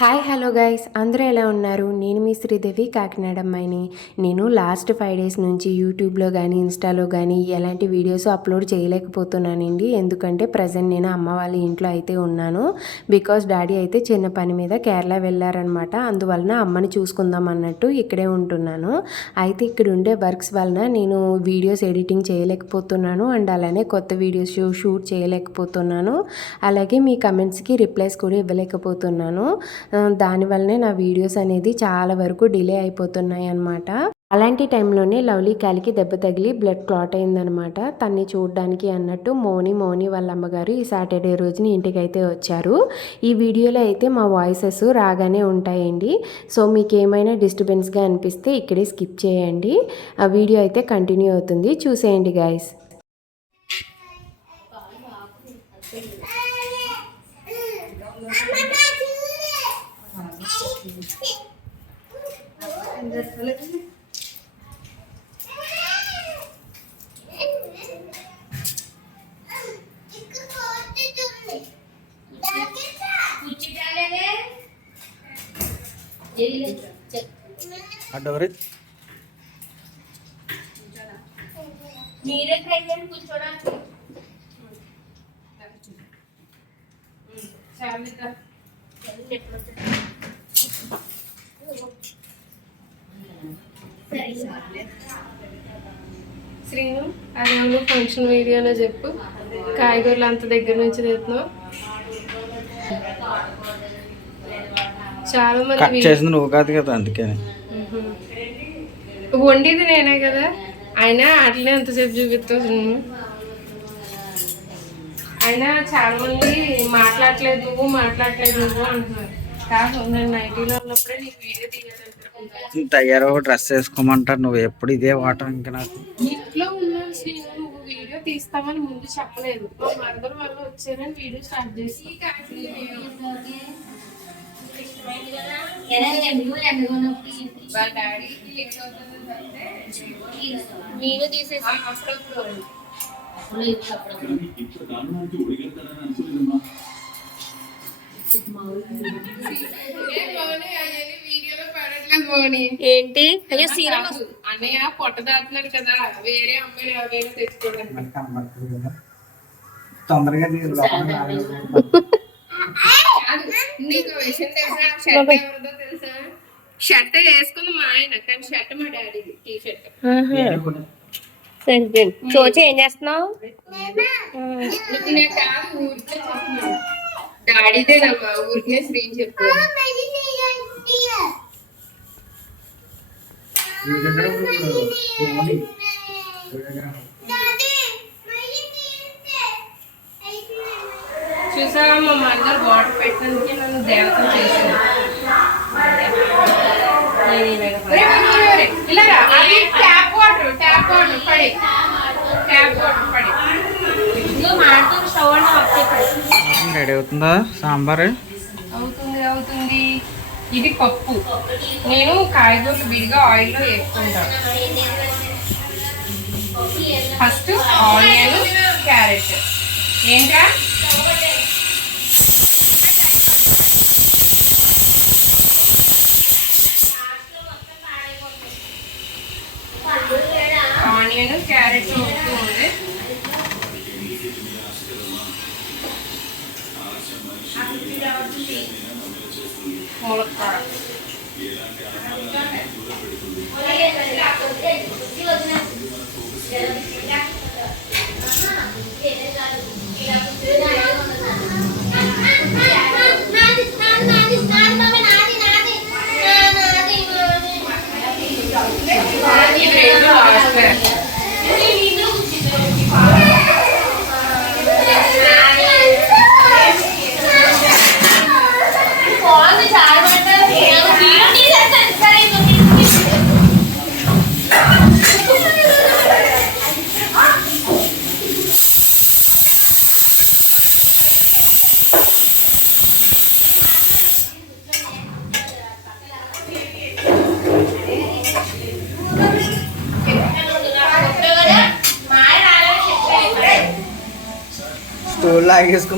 Hi hello guys. అందరూ ఎలా ఉన్నారు? నేను మీ శ్రీదేవి కాకినాడ అమ్మాయిని. నేను లాస్ట్ ఫైవ్ డేస్ నుంచి యూట్యూబ్లో కానీ ఇన్స్టాలో కానీ ఎలాంటి వీడియోస్ అప్లోడ్ చేయలేకపోతున్నానండి. ఎందుకంటే ప్రజెంట్ నేను అమ్మ వాళ్ళ ఇంట్లో అయితే ఉన్నాను. బికాస్ డాడీ అయితే చిన్న పని మీద కేరళ వెళ్ళారనమాట అందువలన అమ్మని చూసుకుందాం అన్నట్టు ఇక్కడే ఉంటున్నాను. అయితే ఇక్కడ ఉండే వర్క్స్ వలన నేను వీడియోస్ ఎడిటింగ్ చేయలేకపోతున్నాను. అండ్ అలానే కొత్త వీడియోస్ షూట్ చేయలేకపోతున్నాను. అలాగే మీ కమెంట్స్కి రిప్లైస్ కూడా ఇవ్వలేకపోతున్నాను. దానివల్లనే నా వీడియోస్ అనేది చాలా వరకు డిలే అయిపోతున్నాయి అన్నమాట. అలాంటి టైంలోనే లవ్లీ కాలికి దెబ్బ తగిలి బ్లడ్ క్లాట్ అయిందనమాట తన్ని చూడడానికి అన్నట్టు మోని మోని వాళ్ళ అమ్మగారు ఈ సాటర్డే రోజున ఇంటికి అయితే వచ్చారు. ఈ వీడియోలో అయితే మా వాయిసెస్ రాగానే ఉంటాయండి. సో మీకు ఏమైనా డిస్టర్బెన్స్గా అనిపిస్తే ఇక్కడే స్కిప్ చేయండి. ఆ వీడియో అయితే కంటిన్యూ అవుతుంది. చూసేయండి గాయస్. అడ్డవరి. మీరే ట్రై చేయండి కూర్చోడానికి. శ్రీను అదేమో ఫంక్షన్ వీడియోలో చెప్పు. కాయగూరలు అంత దగ్గర నుంచి తెస్తున్నావు చాలా మంది చేసింది నువ్వు కాదు కదా అందుకని. వండేది నేనే కదా. అయినా అట్లనే ఎంతసేపు చూపిస్తావు శ్రీను? అయినా చాలా మంది మాట్లాడలేదు నువ్వు మాట్లాడలేదు నువ్వు అంటున్నారు. కాదు నేను నైటీలో ఉన్నప్పుడే నీకు వీడియో తీయాలనుకుంటున్నాను తయారు డ్రెస్ వేసుకోమంటారు. నువ్వు ఎప్పుడు ఇదే వాటం ఇంకా నాకు. ఇంట్లో ఉన్నాను శ్రీను నువ్వు వీడియో తీస్తామని ముందు చెప్పలేదు. మా మరదలు వల్ల వచ్చారని వీడియో స్టార్ట్ చేసి వాళ్ళ డాడీకి మీరు తీసేసి అప్పుడప్పుడు ఏ మౌని, అవన్నీ వీడియోలో పడట్లేదు మౌని. ఏంటి? అయ్యో కాదు, అన్నయ్య పొట్ట దాటున్నాడు కదా వేరే అమ్మాయిలు ఎవరైనా తెచ్చుకోవడానికి. తొందరగా నీకు విషయం తెలుసా? షర్ట్ ఎవరిదో తెలుసా? షర్ట్ వేసుకుంది మా ఆయన కానీ షర్ట్ మా డాడీది టీ షర్ట్ చోచి ఏం చేస్తున్నావు? డాడీదేనమ్మా ఊరికే శ్రీని చెప్తాను చూసావా మా మదర్ వాటర్ పెట్టినందుకే నన్ను దేవత. అది ట్యాప్ వాటర్ ట్యాప్ వాటర్ పడి. ట్యాప్ వాటర్ పడి. రెడీ అవుతుందా సాంబార్? అవుతుంది అవుతుంది. ఇది పప్పు. నేను కాయగూరలు విడిగా ఆయిల్లో వేసుకుంటాను ఫస్ట్ ఆనియన్ క్యారెట్. ఏంట్రా? Onion carrot. ఉప్పు ఉంది ములక్కాడ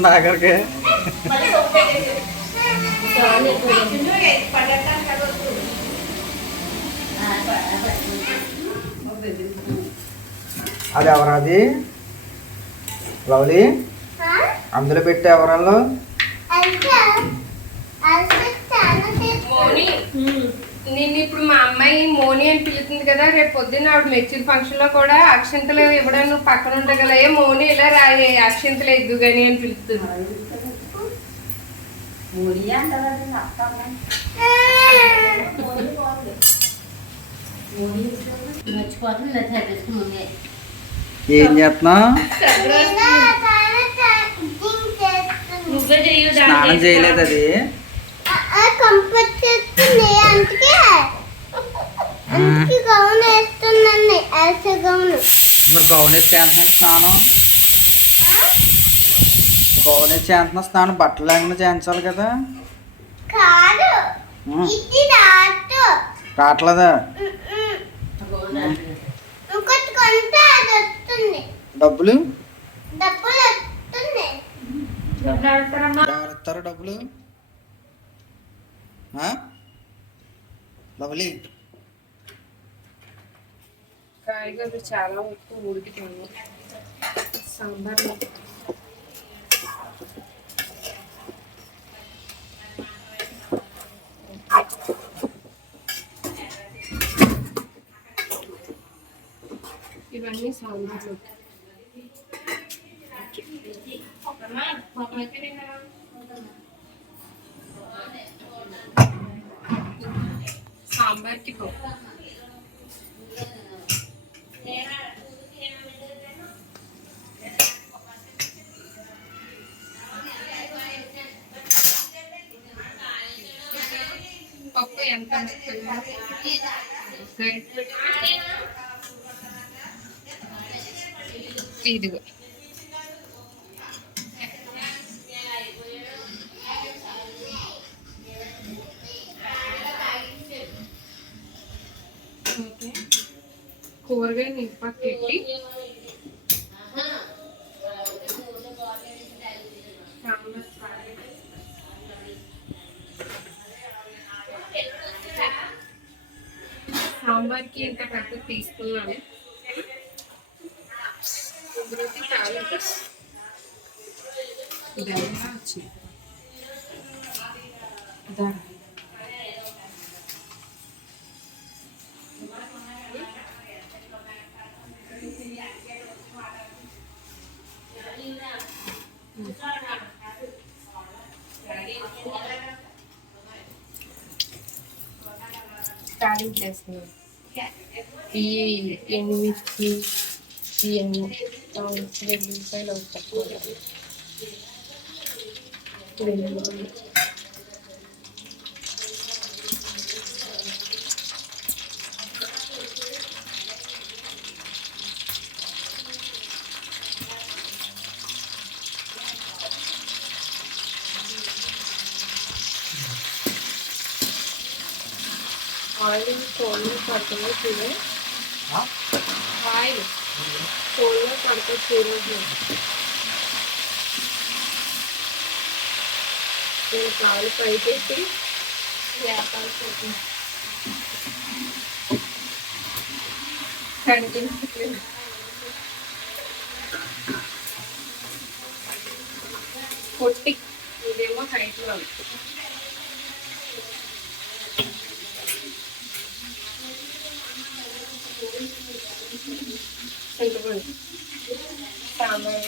లాగేసుకుంది ఆఖరికి అది ఎవరది లవ్లీ? అందులో పెట్టే ఎవరల్లో మోని నిన్ను ఇప్పుడు మా అమ్మాయి మోని అని పిలుస్తుంది కదా రేపు పొద్దున్న ఆవిడ మెచ్యూర్ ఫంక్షన్లో కూడా అక్షంతలు ఇవ్వడానికి నువ్వు పక్కన ఉంటావు కదా ఏ మోని ఇలా రాయే అక్షంతలు ఎద్దు గాని అని పిలుస్తుంది. ఏం చేస్తున్నావు చెయ్యు స్నానం చేయలేదు అది. కంపల్ట్ చేస్తుంది అందుకే. అందుకే గౌన్ వేస్తుందండి వేసే గౌన్. మరి గౌన్ వేసి చేస్తున్నాడు స్నానం? గౌన్ వేసి చేస్తున్నా స్నానం. బట్టలు లేకుండా చేయించాలి కదా. కాదు. ఉమ్, ఇది రాటు రావట్లేదా ఇంకొకటి కొంటే అది వస్తుంది. డబ్బులు? డబ్బులు వస్తుంది. ఎవరు ఇస్తారు డబ్బులు ఆ? లవ్లీ కాయగూరలు చాలా ఎక్కువ ఉడికిపోయింది సాంబార్ ఇవన్నీ సాంబార్లు సాంబార్కి పప్పు. పప్పు ఎంత ఇదిగో. అయితే కూరగాయ నింపక సాంబార్కి ఇంత పెద్ద తీసుకున్నాను కుదిరితే తాలింపు. ఇదంతా వచ్చింది దా. తాలింపు వేస్తున్నాను ఈ ఎనిమిది ఈ ఎనిమిది వెల్లుల్లిపాయలు ఒకటి కోళ్ళు పడుతుంది చూడే ఆయిల్ కోళ్ళు పడుతుంది చూడదు నేను కాలు పైకెత్తి వేపాల్సి వచ్చింది కనిపించట్లేదు పొట్టి ఇదేమో హైట్లో చింతపండు సాంబార్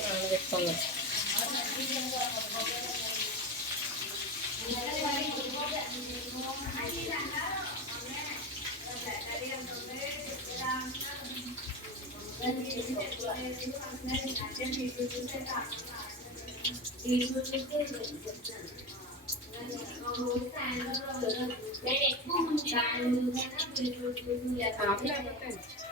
నానబెట్టుకున్నాం ఆపలేకపోతే క్యారెట్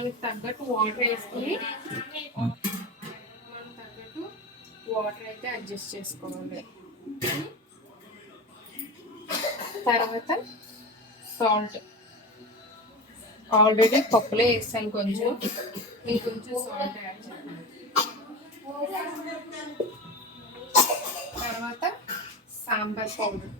మనకి తగ్గట్టు వాటర్ వేసుకుని మనకు తగ్గట్టు వాటర్ అయితే అడ్జస్ట్ చేసుకోవాలి. తర్వాత సాల్ట్ ఆల్రెడీ పప్పులో వేసాను కొంచెం. ఇంకొంచెం సాల్ట్ యాడ్ చేయాలి తర్వాత సాంబార్ పౌడర్.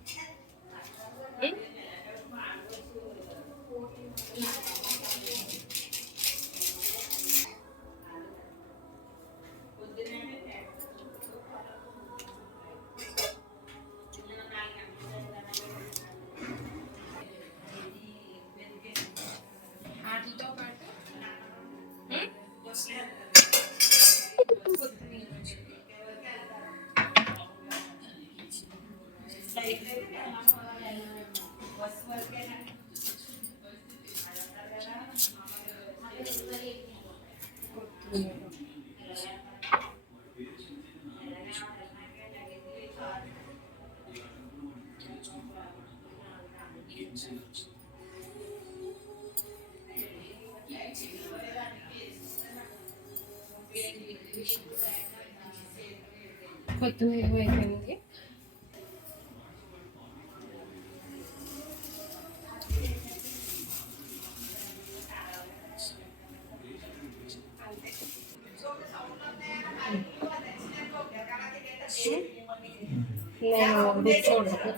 보통 이거에 되는 게? 네, 뭐, 몇 개월 먹고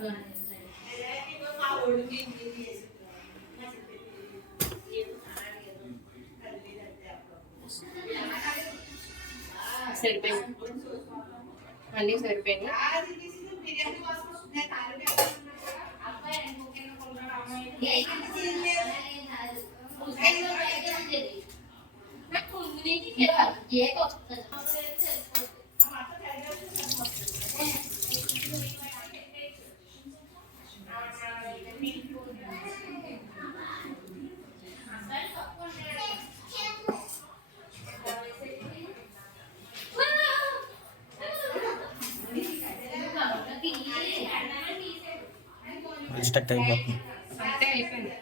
స్టక్ అయిపోతుంది అంతే అయిపోయింది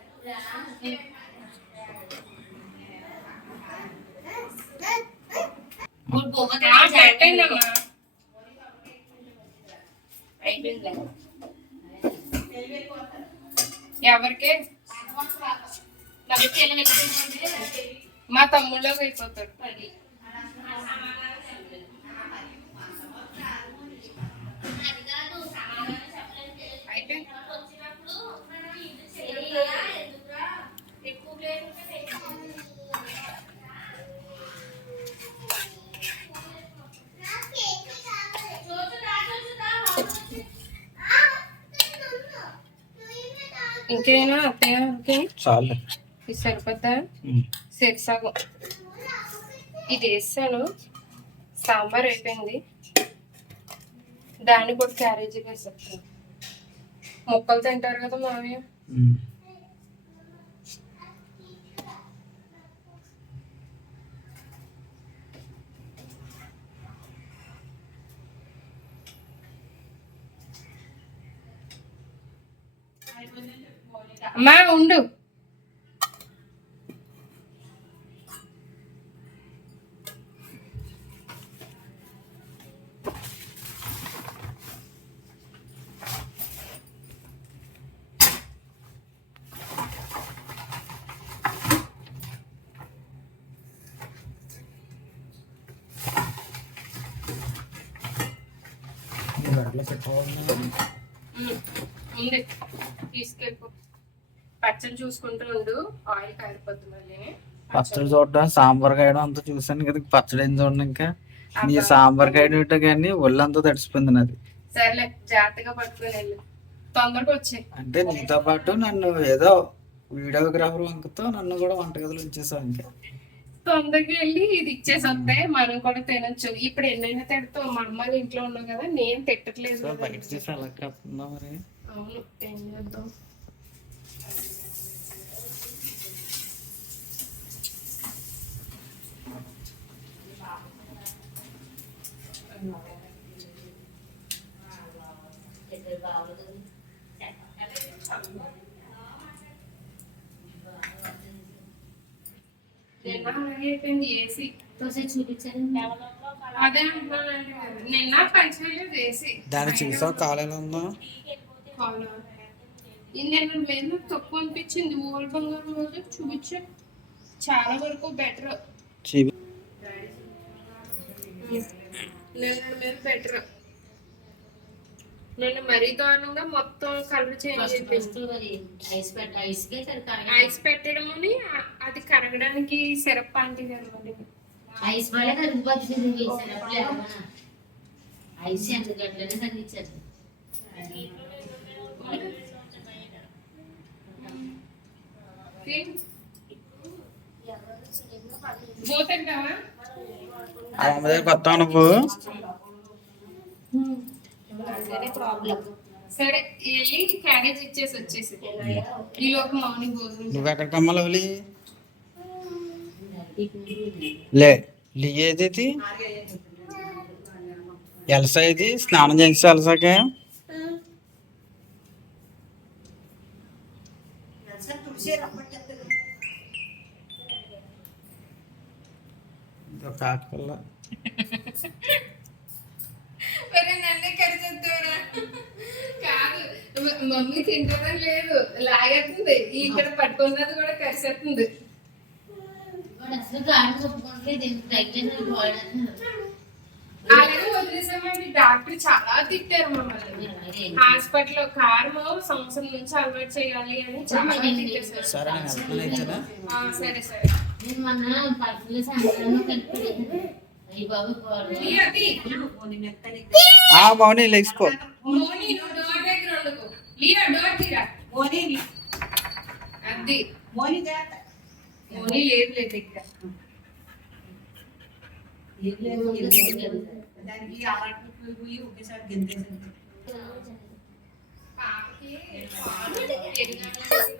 ఆ, పెట్టండమ్మా అయిపోయింది ఎవరికి మా తమ్ముళ్ళకి అయిపోతాడు అయిపోయింది ఇంకేనా అత్తయ్య ఇంకే చాలు ఇది సరిపోద్దా సరిసగం ఇది వేసాను సాంబార్ అయిపోయింది దాన్ని కూడా క్యారేజీ వేసేస్తాను మొక్కలు తింటారు కదా మామయ్య ఉమ్. అమ్మా ఉండు. పచ్చడి చూసుకుంటూ ఉండు ఆయిల్ మళ్ళీ. పచ్చడి చూడడం సాంబార్ కాయడం అంతా చూసాను కదా పచ్చడి ఏం చూడండి ఇంకా. నీ సాంబార్ కాయడం ఇటో కానీ ఒళ్ళంతా తడిసిపోయింది నాది. సర్లే జాగ్రత్తగా పట్టుకొని వెళ్ళు. తొందరగా వచ్చాయి అంటే నీతో పాటు నన్ను ఏదో వీడియోగ్రాఫర్ వంకతో నన్ను కూడా వంటగదిలో ఉంచేసావు ఇంకా. తొందరగా వెళ్ళి ఇది ఇచ్చేసి వస్తే మనం కూడా తినొచ్చు. ఇప్పుడు ఎన్నైనా తిడతాం మా అమ్మ ఇంట్లో ఉన్నాం కదా నేను తిట్టట్లేదు. బయట చూసి ఎలా కాపుతుందా మరి? అవును ఏం చేద్దాం? అయిపోయింది ఏసీ అదే అంటున్నానండి నిన్న పంచవేలు ఏసీ దాన్ని చూసావు కాలేలో ఉందా? నిన్న మీద తక్కువ అనిపించింది. ఓల్ బంగారం రోజు చూపించా. చాలా వరకు బెటర్ నిన్న మీద బెటర్ నిన్న మరీ దారుణంగా మొత్తం కలర్ చేంజ్ ఐస్ పెట్ట ఐస్కే సరికాలి ఐస్ పెట్టడం అది కరగడానికి సిరప్ గారు ఐస్ వల్ల కరిగిపోతుంది ఐస్ పోతుంటావా ఆ అమ్మ దగ్గర కొత్త నువ్వు? అదే ప్రాబ్లం. సరే వెళ్ళి క్యారేజ్ ఇచ్చేసి వచ్చేసి ఈ లోపు మార్నింగ్ భోజనం నువ్వు ఎక్కడికమ్మా లవ్లీ లే? లీ ఏది ఇది ఎలసా ఇది? స్నానం చేసి ఎలసాకే. ఇదొక ఆకుపిల్ల. మరి నన్నే కరిచేద్దావురా కాదు మ- మమ్మీ తింటుందని లేదు. లాగేస్తుంది. ఇక్కడ పట్టుకున్నది కూడా కరిసేస్తుంది. అలాగే వదిలేసామండి. డాక్టర్ చాలా తిట్టారు మమ్మల్ని. హాస్పిటల్ కారం సంవత్సరం నుంచి అలవాటు చేయాలి అని చాలా తిట్టేశారు. సరే సరే నేను మొన్న పట్టుకుని సాయంత్రం కలిపి అయ్యి బాబు పోవడం ఈ అది ఆ మౌని లెగ్స్కో మోని నువ్వు డోర్ దగ్గర ఉండకు లీరా డోర్ తీరా అది మోని లేదు లేదు ఇక్కడ పాపకి పాలు ఇది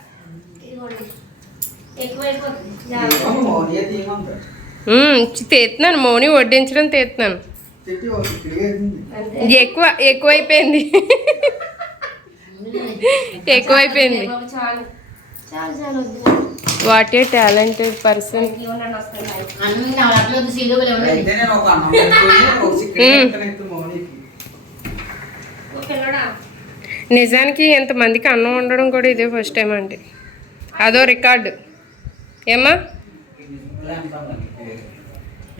తెస్తున్నాను మోని వడ్డించడం తెస్తున్నాను ఎక్కువ ఎక్కువైపోయింది. ఎక్కువైపోయింది. What a talented person. నిజానికి ఎంతమందికి అన్నం వండడం కూడా ఇదే ఫస్ట్ టైం అండి. అదో రికార్డు. ఏమ్మా?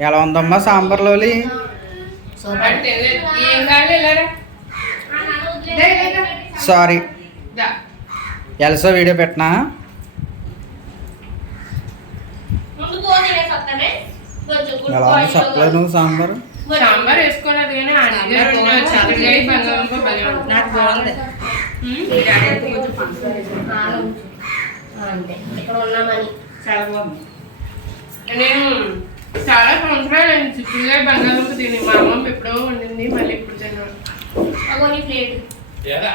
ఎలా ఉందమ్మా సాంబార్లోలి వెళ్ళారా సారీ ఎల్సో వీడియో పెట్టినా? ఎలా ఉంది? చెప్పలేదు నువ్వు సాంబార్? సాంబార్ వేసుకోలేదు కానీ. నాకు బాగుంది. అంతే. ఇక్కడ ఉన్నామని చాలా బాగుంది. నేను చాలా సంవత్సరాలు అయింది చిక్కుడుకాయ బంగాళదుంప తిని. మా అమ్మమ్మ ఎప్పుడో వండింది మళ్ళీ ఇప్పుడు తిన్నాను అగో నీ ప్లేట్. నా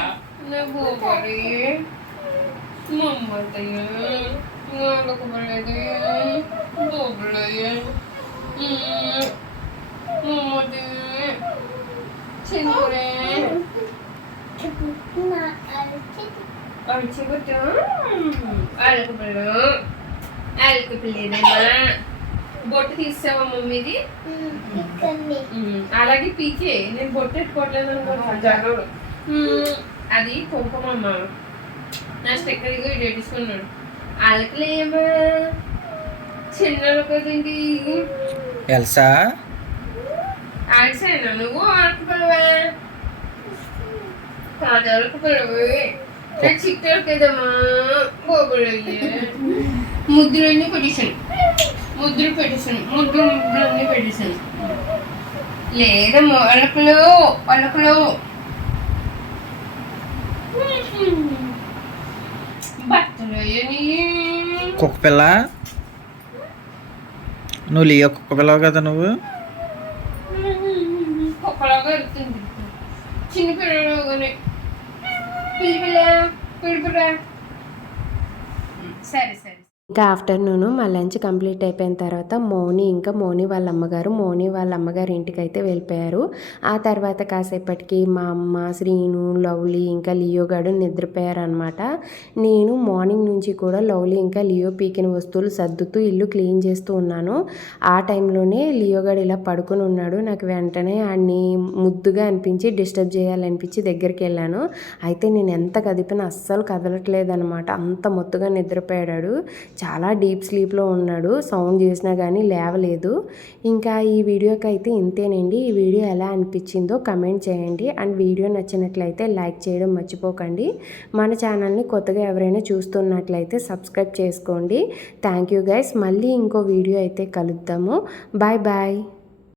అలకపిల్లేదమ్మా బొట్టు తీసావా మమ్మీది? అలాగే పీకే నేను బొట్టు పెట్టుకోవట్లేదు అనుకుంటున్నాను అది కుంకుమమ్మ. నా స్టిక్కర్ ఇగో ఇది తీసుకున్నాడు అలకలేమా చిన్నలు కదండి ఎల్సా? ఆడిసాను నువ్వు అలకపోవా కాదు అలకపోవే ముద్దులన్నీ పెట్టేశాను ముద్దులు పెట్టేశాను ముద్దులు ముద్దులన్నీ పెట్టేశాను లేదమ్మా అలకలో అలకలో కుక్క పిల్ల నువ్వు లియో కుక్క పిల్లవు కదా నువ్వు కుక్కలాగా చిన్న పిల్లలుగానే పిల్లి పిల్ల పిల్లి పిల్ల సరే సరే ఇంకా ఆఫ్టర్నూన్ మా లంచ్ కంప్లీట్ అయిపోయిన తర్వాత మోని ఇంకా మోని వాళ్ళ అమ్మగారు మోని వాళ్ళ అమ్మగారి ఇంటికి అయితే వెళ్ళిపోయారు. ఆ తర్వాత కాసేపటికి మా అమ్మ శ్రీను లవ్లీ ఇంకా లియో గారు నిద్రపోయారనమాట నేను మార్నింగ్ నుంచి కూడా లవ్లీ ఇంకా లియో పీకిన వస్తువులు సర్దుతూ ఇల్లు క్లీన్ చేస్తూ ఉన్నాను. ఆ టైంలోనే లియో గారు ఇలా పడుకుని ఉన్నాడు. నాకు వెంటనే ఆడిని ముద్దుగా అనిపించి డిస్టర్బ్ చేయాలనిపించి దగ్గరికి వెళ్ళాను. అయితే నేను ఎంత కదిపినా అస్సలు కదలట్లేదనమాట అంత మొత్తుగా నిద్రపోయాడు చాలా డీప్ స్లీప్లో ఉన్నాడు. సౌండ్ చేసినా కానీ లేవలేదు. ఇంకా ఈ వీడియోకి అయితే ఇంతేనండి. ఈ వీడియో ఎలా అనిపించిందో కమెంట్ చేయండి. అండ్ వీడియో నచ్చినట్లయితే లైక్ చేయడం మర్చిపోకండి. మన ఛానల్ని కొత్తగా ఎవరైనా చూస్తున్నట్లయితే సబ్స్క్రైబ్ చేసుకోండి. Thank you guys. మళ్ళీ ఇంకో వీడియో అయితే కలుద్దాము. Bye bye.